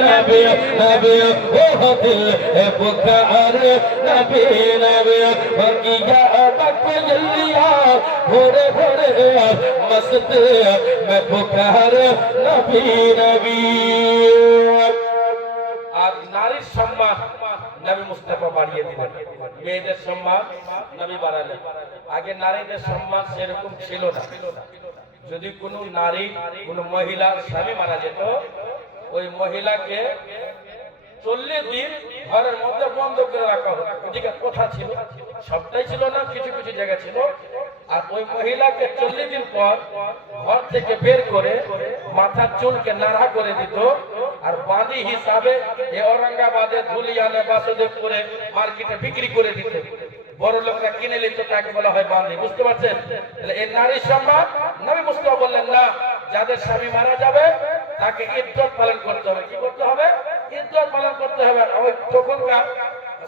नबी नबी ओ दिल पुकार नबी नबी बगिया बकलिया भोरे भोरे मस्त मैं पुकार नबी नबी। আর নারীর সম্মান নবী মুস্তাফা বাড়িয়ে দিলেন, মেয়েদের সম্মান নবী বাড়ালেন। আগে নারীদের সম্মান সেরকম ছিল না। যদি কোনো নারী কোনো মহিলার স্বামী মারা যেত, ওই মহিলাকে 40 দিন ঘরের মধ্যে বন্ধ করে রাখা হতো। ওদিকে কথা ছিল, সবটাই ছিল না, কিছু কিছু জায়গা ছিল। আর ওই মহিলাকে 40 দিন পর ঘর থেকে বের করে মাথার চুলকে নাড়া করে দিত, আর বাঁধি হিসাবে এই ঔরঙ্গাবাদে, ধুলিয়ানে, বাসুদেবপুরে মার্কেটে বিক্রি করে দিত। বড় লোকরা কিনে নিত, তাকে বলা হয় বাঁধি। বুঝতে পারছেন? তাহলে এই নারীর সম্মান নবী মুস্তাফা বললেন না, যাদের স্বামী মারা যাবে তাকে ইদ্দত পালন করতে হবে। কি করতে হবে? ইদ্দত পালন করতে হবে। ওই তখনকার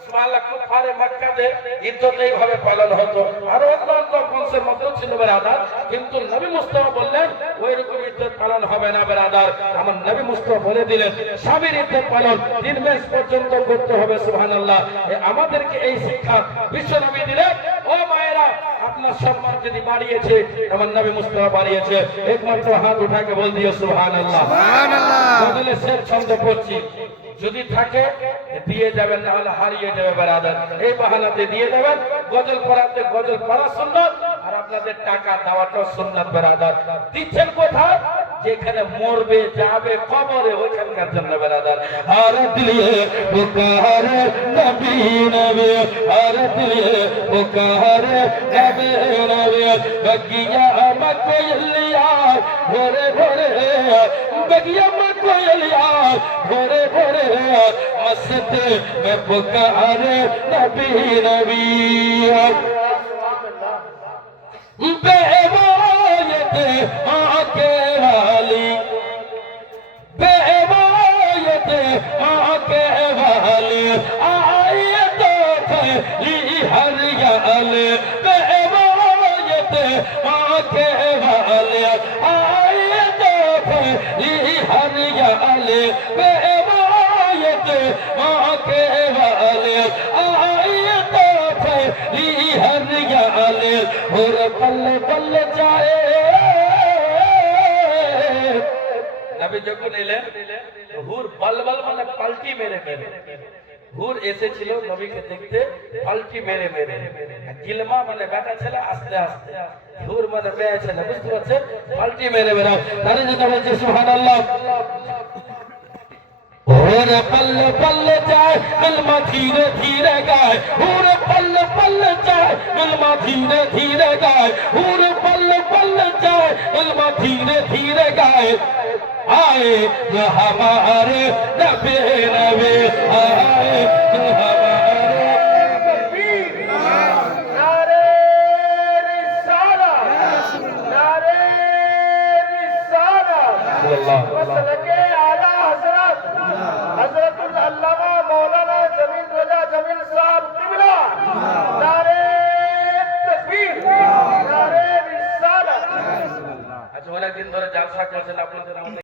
সুবহানাল্লাহ কুফারে মক্কাতে ইদ্দত এইভাবে পালন হতো, আর অন্য বংশের মধ্যে ছিল বেরাদার। কিন্তু নবী মুস্তাফা বললেন ওই রকম ইদ্দত পালন হবে না বেরাদার। আমার নবী মুস্তাফা বলে দিলেন স্বামীর ইদ্দত পালন 3 মাস পর্যন্ত করতে হবে। সুবহানাল্লাহ, আমাদেরকে এই শিক্ষা বিশ্ব নবী দিলেন। ও মায়েরা, আপনার সম্মান যদি বাড়িয়েছে আমার নবী মুস্তাফা বাড়িয়েছে। একমাত্র হাত উঠাকে বল দিও সুবহানাল্লাহ। সুবহানাল্লাহ। বদলে শের ছন্দ পড়ছি, যদি থাকে দিয়ে যাবেন, না হলে হারিয়ে যাবে বেরাদার। এই বাহানাতে দিয়ে যাবেন। গজল পড়াতে গজল পড়া সুন্নাত, আর আপনাদের টাকা দেওয়াটাও সুন্নাত বেরাদার। দিচ্ছেন কোথায়? যেখানে মরবে, যাবে কবরে, ওইখানকার জন্য বেরাদার। আর দিলে পুকার নবী নবী, আর দিলে পুকার নবী নবী, বগিয়া মকলিয়া ভোরে ভোরে, बगिया में कोयलिया भोरे भोरे मस्त में पुकारे नबी नबी। बेवायत आके वाली, बेवायत आके वाली, आए तो फैली हर याल, बेवायत आके वाली, आए तो हर याले, बेवायत आके वाले, आए तो फैली हर याले, और पल पल जाए। नबी যখন এলেন হুর বলবল মানে পাল্টি মেরে মেরে, হুর এসেছিল নবীকে দেখতে পাল্টি মেরে মেরে। গিলমা মানে বেটা ছেলে, আস্তে আস্তে। হুর মানে মেয়ে ছেলে, বুঝতে পারছেন? পাল্টি মেরে মেরে তারে যেটা বলছে সুবহানাল্লাহ। হুর পল পল যায় কলমা ধীরে ধীরে গায়, হুর পল পল যায় কলমা ধীরে ধীরে গায়, হুর পল পল যায় কলমা ধীরে ধীরে গায়। आए जो हमारे नबी नबी, आए जो